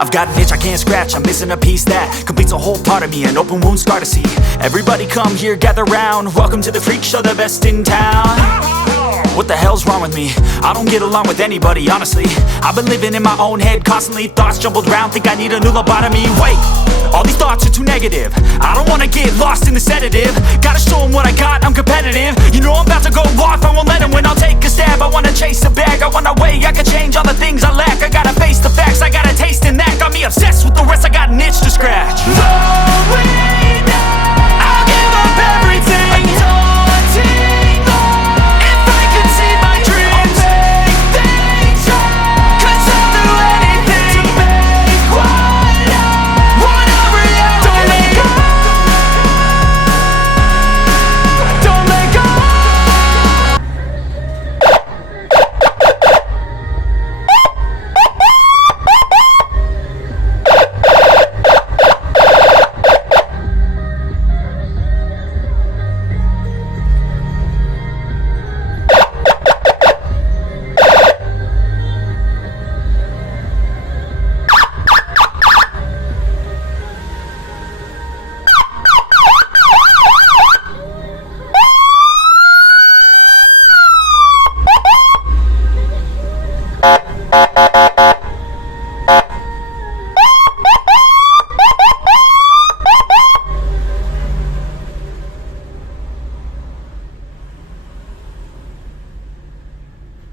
I've got an itch I can't scratch, I'm missing a piece that completes a whole part of me, an open wound scar to see. Everybody come here, gather round, welcome to the freak show, the best in town. What the hell's wrong with me? I don't get along with anybody, honestly. I've been living in my own head constantly, thoughts jumbled round, think I need a new lobotomy. Wait, all these thoughts are too negative, I don't wanna get lost in the sedative. Gotta show them what I got, I'm competitive. You know I'm about to go off, I won't let